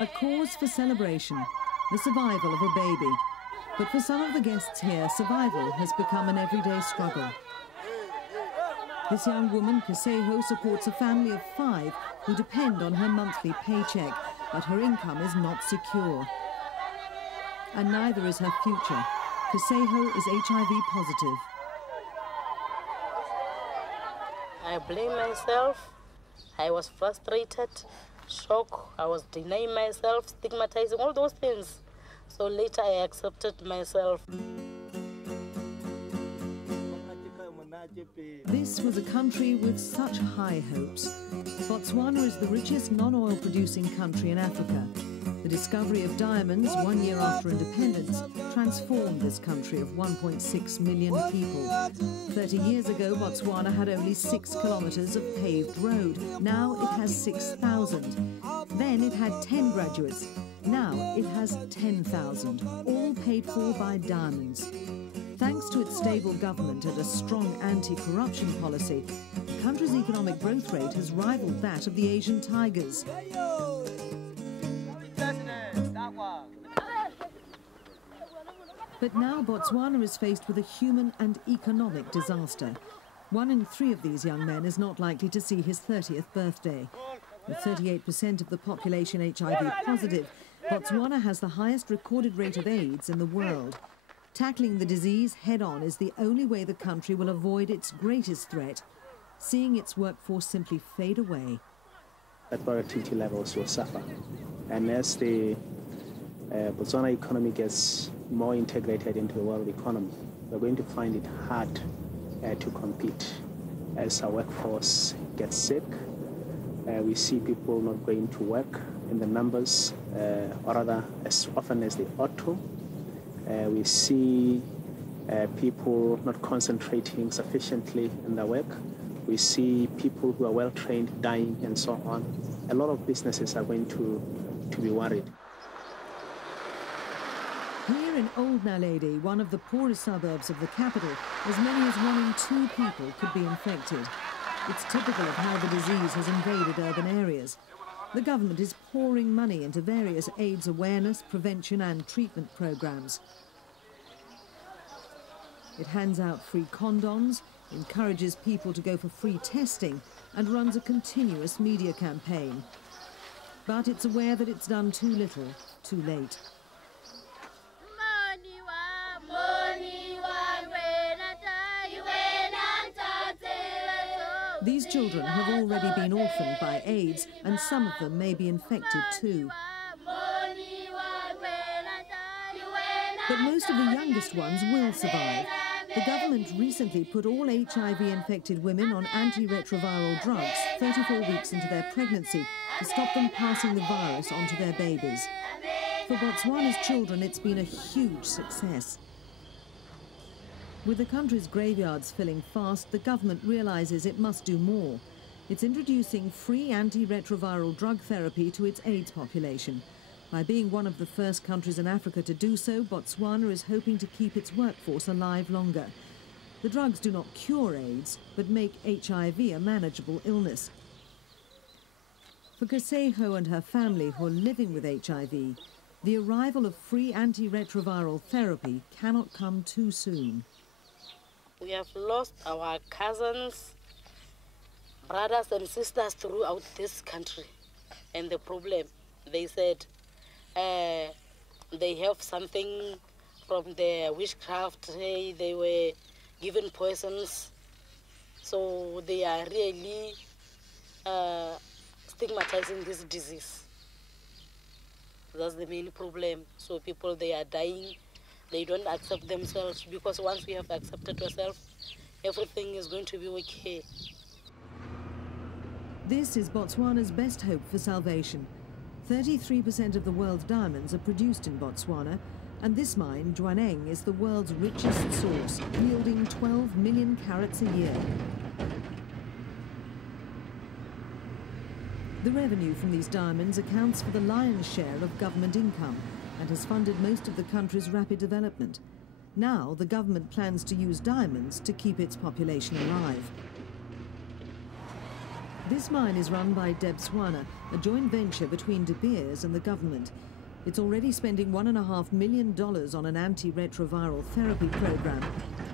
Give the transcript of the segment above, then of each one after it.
A cause for celebration, the survival of a baby. But for some of the guests here, survival has become an everyday struggle. This young woman, Kesego, supports a family of 5 who depend on her monthly paycheck, but her income is not secure. And neither is her future. Kesego is HIV positive. I blame myself. I was frustrated, shocked. I was denying myself, stigmatizing, all those things. So later I accepted myself. This was a country with such high hopes. Botswana is the richest non-oil producing country in Africa. The discovery of diamonds 1 year after independence transformed this country of 1.6 million people. 30 years ago, Botswana had only 6 kilometers of paved road. Now it has 6,000. Then it had 10 graduates. Now it has 10,000, all paid for by diamonds. Thanks to its stable government and a strong anti-corruption policy, the country's economic growth rate has rivaled that of the Asian tigers. But now Botswana is faced with a human and economic disaster. 1 in 3 of these young men is not likely to see his 30th birthday. With 38% of the population HIV positive, Botswana has the highest recorded rate of AIDS in the world. Tackling the disease head-on is the only way the country will avoid its greatest threat, seeing its workforce simply fade away. That productivity levels will suffer. And as the Botswana economy gets more integrated into the world economy, we're going to find it hard to compete. As our workforce gets sick, we see people not going to work in the numbers, or rather as often as they ought to. We see people not concentrating sufficiently in their work. We see people who are well trained dying and so on. A lot of businesses are going to be worried. Here in Old Naledi, one of the poorest suburbs of the capital, as many as 1 in 2 people could be infected. It's typical of how the disease has invaded urban areas. The government is pouring money into various AIDS awareness, prevention and treatment programs. It hands out free condoms, encourages people to go for free testing and runs a continuous media campaign. But it's aware that it's done too little, too late. These children have already been orphaned by AIDS, and some of them may be infected too. But most of the youngest ones will survive. The government recently put all HIV-infected women on antiretroviral drugs 34 weeks into their pregnancy to stop them passing the virus onto their babies. For Botswana's children, it's been a huge success. With the country's graveyards filling fast, the government realizes it must do more. It's introducing free antiretroviral drug therapy to its AIDS population. By being one of the first countries in Africa to do so, Botswana is hoping to keep its workforce alive longer. The drugs do not cure AIDS, but make HIV a manageable illness. For Kesego and her family who are living with HIV, the arrival of free antiretroviral therapy cannot come too soon. We have lost our cousins, brothers and sisters throughout this country. And the problem, they said, they have something from the witchcraft, they were given poisons. So they are really stigmatizing this disease. That's the main problem. So people, they are dying. They don't accept themselves, because once we have accepted ourselves, everything is going to be okay. This is Botswana's best hope for salvation. 33% of the world's diamonds are produced in Botswana, and this mine, Jwaneng, is the world's richest source, yielding 12 million carats a year. The revenue from these diamonds accounts for the lion's share of government income and has funded most of the country's rapid development. Now, the government plans to use diamonds to keep its population alive. This mine is run by Debswana, a joint venture between De Beers and the government. It's already spending $1.5 million on an antiretroviral therapy program.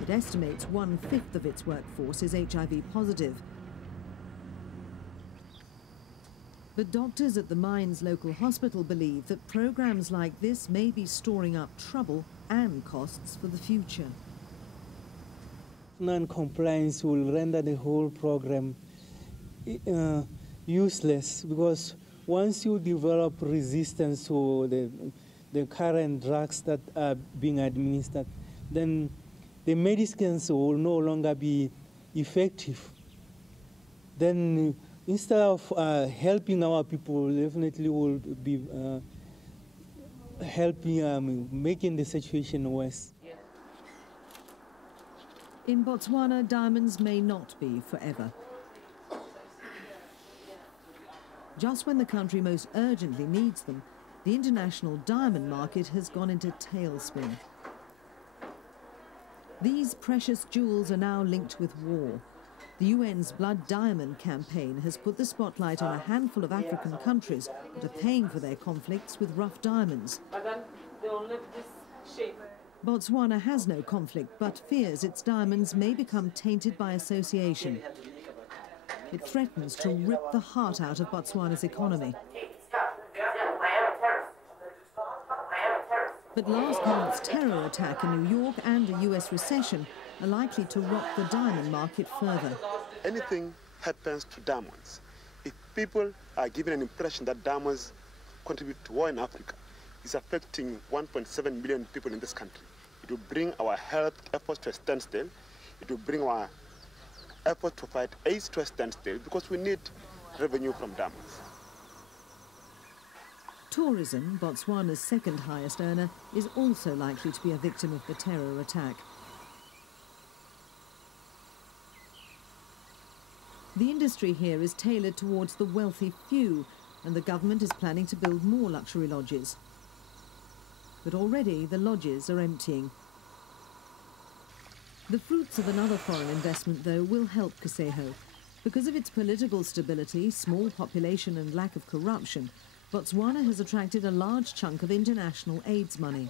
It estimates 1/5 of its workforce is HIV positive. But doctors at the mine's local hospital believe that programs like this may be storing up trouble and costs for the future. Non-compliance will render the whole program useless, because once you develop resistance to the current drugs that are being administered, then the medicines will no longer be effective. Then instead of helping our people, definitely will be helping, making the situation worse. In Botswana, diamonds may not be forever. Just when the country most urgently needs them, the international diamond market has gone into tailspin. These precious jewels are now linked with war. The UN's Blood Diamond campaign has put the spotlight on a handful of African countries that are paying for their conflicts with rough diamonds. Botswana has no conflict, but fears its diamonds may become tainted by association. It threatens to rip the heart out of Botswana's economy. But last month's terror attack in New York and a US recession are likely to rock the diamond market further. Anything happens to diamonds, if people are given an impression that diamonds contribute to war in Africa, it's affecting 1.7 million people in this country. It will bring our health efforts to a standstill. It will bring our efforts to fight AIDS to a standstill, because we need revenue from diamonds. Tourism, Botswana's second highest earner, is also likely to be a victim of the terror attack. The industry here is tailored towards the wealthy few, and the government is planning to build more luxury lodges. But already the lodges are emptying. The fruits of another foreign investment, though, will help Kesego. Because of its political stability, small population and lack of corruption, Botswana has attracted a large chunk of international AIDS money.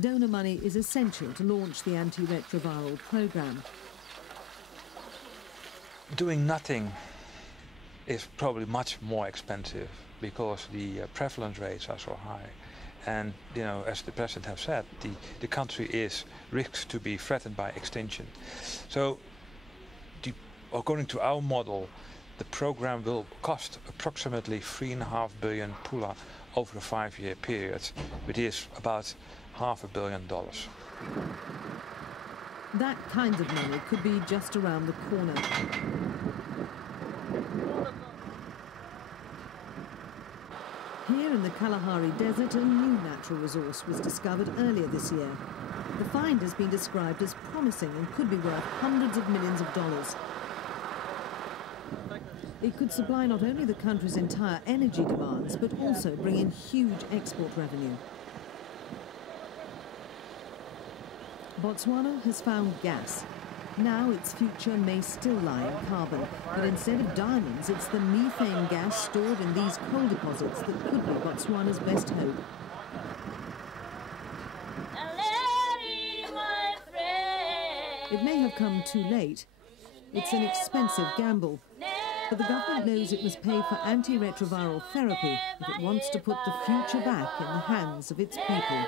Donor money is essential to launch the antiretroviral program. Doing nothing is probably much more expensive because the prevalence rates are so high. And, you know, as the president has said, the country risks to be threatened by extinction. So, according to our model, the program will cost approximately 3.5 billion pula over a 5-year period, which is about $500 million. That kind of money could be just around the corner. Here in the Kalahari desert, a new natural resource was discovered earlier this year. The find has been described as promising and could be worth hundreds of millions of dollars. It could supply not only the country's entire energy demands, but also bring in huge export revenue. Botswana has found gas. Now its future may still lie in carbon, but instead of diamonds, it's the methane gas stored in these coal deposits that could be Botswana's best hope. It may have come too late. It's an expensive gamble. But the government knows it must pay for antiretroviral therapy if it wants to put the future back in the hands of its people.